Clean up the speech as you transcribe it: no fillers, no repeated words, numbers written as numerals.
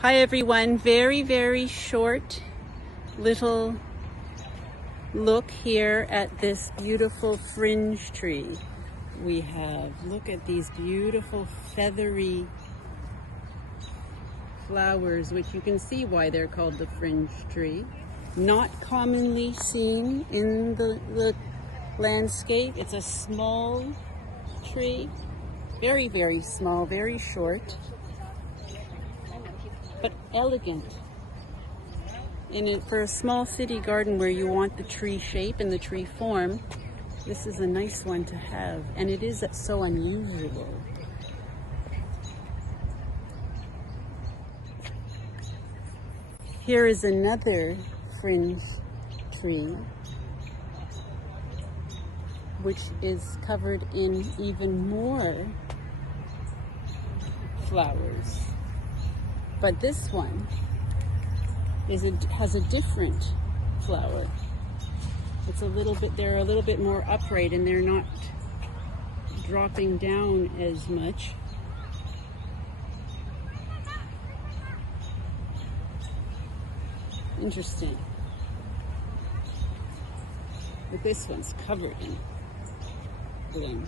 Hi everyone, very short little look here at this beautiful fringe tree. We have, look at these beautiful feathery flowers, which you can see why they're called the fringe tree. Not commonly seen in the landscape. It's a small tree, very small, very short, but elegant. For a small city garden where you want the tree shape and the tree form, this is a nice one to have, and it is so unusual. Here is another fringe tree, which is covered in even more flowers. But this one has a different flower. It's they're a little bit more upright and they're not dropping down as much. Interesting. But this one's covered in bloom.